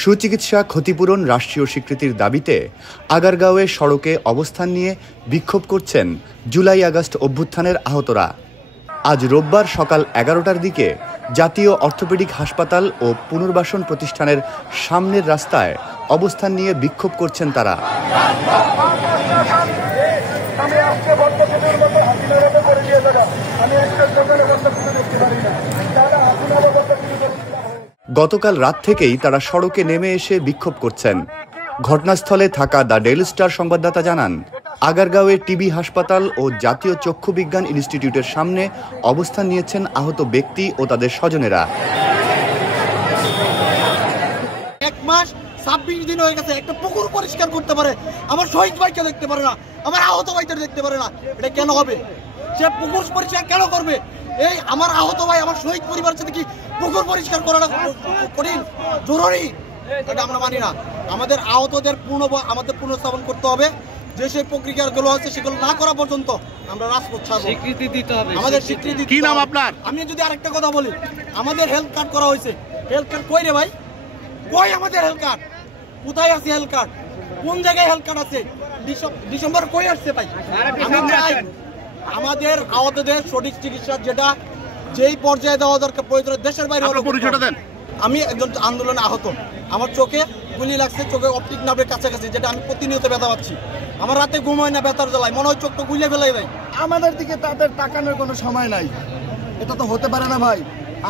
সুচিকিৎসা ক্ষতিপূরণ রাষ্ট্রীয় স্বীকৃতির দাবিতে আগারগাঁওয়ে সড়কে অবস্থান নিয়ে বিক্ষোভ করছেন জুলাই আগস্ট অভ্যুত্থানের আহতরা। আজ রোববার সকাল 11টার দিকে জাতীয় অর্থোপেডিক হাসপাতাল ও পুনর্বাসন প্রতিষ্ঠানের সামনের রাস্তায় অবস্থান নিয়ে বিক্ষোভ করছেন তারা। গতকাল রাত থেকেই তারা সড়কে নেমে এসে বিক্ষোভ করছেন। ঘটনাস্থলে থাকা দ্য ডেইলি স্টার সংবাদদাতা জানান, আগারগাঁওয়ে টিবি হাসপাতাল ও জাতীয় চক্ষু বিজ্ঞান ইনস্টিটিউটের সামনে অবস্থান নিয়েছেন আহত ব্যক্তি ও তাদের স্বজনেরা। 1 মাস 26 দিন হয়ে গেছে, একটা পুকুর পরিষ্কার করতে পারে, আমার শহীদ ভাইকে দেখতে পারে না, আমার আহত ভাইকে দেখতে পারে না। এটা কেন হবে? সে পুকুর পরিষ্কার কেন করবে? এই আমার আহত ভাই, আমার শহীদ পরিবার সাথে কি পুকুর পরিষ্কার করাটা কঠিন জরুরি? এটা আমরা মানি না। আমাদের আহতদের পুনঃস্থাপন করতে হবে। যে সেই প্রক্রিয়াগুলো হচ্ছে সেগুলো না করা পর্যন্ত আমরা রাজপথ ছাড়বো। স্বীকৃতি দিতে হবে, আমাদের স্বীকৃতি। কি নাম আপনার? আমি যদি আরেকটা কথা বলি, আমাদের হেলথ কার্ড করা হয়েছে। হেলথ কার্ড কই রে ভাই? কই আমাদের হেলথ কার্ড? কোথায় আছে হেলথ কার্ড? কোন জায়গায় হেলথ কার্ড আছে? ডিসেম্বর কই আসছে ভাই? আমি চাই আমাদের আহতদের সঠিক চিকিৎসা যেই পর্যায়ে দেওয়া দরকার, প্রয়োজন দেশের বাইরে হলো। আমি একজন আন্দোলনে আহত, আমার চোখে গুলি লাগছে, চোখে অপটিক নার্ভের কাছাকাছি, যেটা আমি প্রতিনিয়ত ব্যথা পাচ্ছি। আমার রাতে ঘুম হয় না, ব্যথার জ্বালায়, মনে হয় চোখটা গুলিয়ে ফেলাই ভাই। আমাদের দিকে তাদের তাকানোর কোনো সময় নাই। এটা তো হতে পারে না ভাই।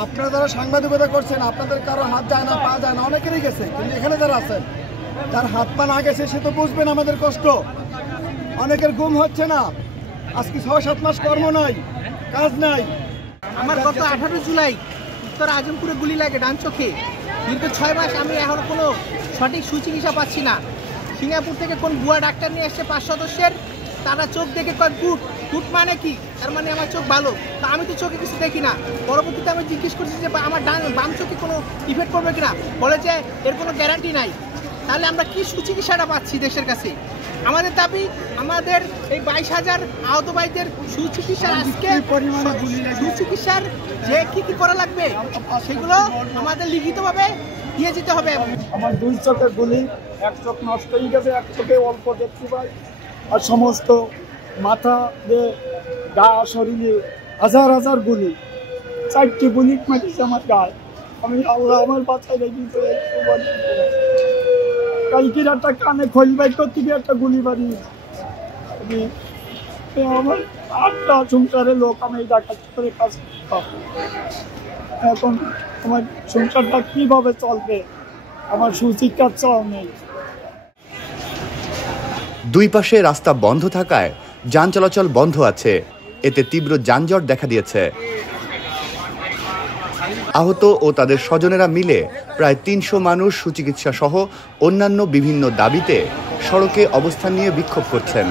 আপনারা যারা সাংবাদিকতা করছেন, আপনাদের কারো হাত যায় না, পা যায় না, অনেকেরই গেছে, কিন্তু এখানে যারা আছেন, যার হাত পা না গেছে সে তো বুঝবেন আমাদের কষ্ট। অনেকের ঘুম হচ্ছে না, আজকে 6-7 মাস কর্ম নাই, কাজ নাই। আমার গত 18 জুলাই উত্তর আজমপুরে গুলি লাগে ডান চোখে। দীর্ঘ 6 মাস আমি এখন কোনো সঠিক সুচিকিৎসা পাচ্ছি না। সিঙ্গাপুর থেকে কোন ভুয়া ডাক্তার নিয়ে এসছে 5 সদস্যের, তারা চোখ দেখে কয় গুড। গুড মানে কি? তার মানে আমার চোখ ভালো। তা আমি তো চোখে কিছু দেখি না। পরবর্তীতে আমি জিজ্ঞেস করছি যে আমার বাম চোখে কোনো ইফেক্ট পড়বে কিনা, বলে যে এর কোনো গ্যারান্টি নাই। তাহলে আমরা কি সুচিকিৎসাটা পাচ্ছি দেশের কাছে? আমাদের দাবি, আমাদের এই 22,000 আহত ভাইদের সুচিকিৎসার আজকে সুচিকিৎসার যে কি করা লাগবে সেগুলো আমাদের লিখিতভাবে দিয়ে যেতে হবে। আমার 2 চোখের গুলি, 1 চোখ নষ্ট হয়ে গেছে, 1 চোখে অল্প দেখতে পাই, আর সমস্ত মাথা যে গা শরীরে হাজার হাজার গুলি, 4টি গুলি মাটিছে আমার গায়ে। আমি আল্লাহ আমার বাচ্চায় দেখি কালকের একটা কানে খোল বাইর থেকে একটা গুলি বাড়ি। আমার 8টা সংসারের লোক, আমি এই ডাকাতি করে কাজ করতাম। এখন আমার সংসারটা কিভাবে চলবে? আমার সুচিকিৎসাও নেই। দুই পাশে রাস্তা বন্ধ থাকায় যান চলাচল বন্ধ আছে, এতে তীব্র যানজট দেখা দিয়েছে। আহত ও তাদের স্বজনেরা মিলে প্রায় 300 মানুষ সুচিকিৎসা সহ অন্যান্য বিভিন্ন দাবিতে সড়কে অবস্থান নিয়ে বিক্ষোভ করছেন।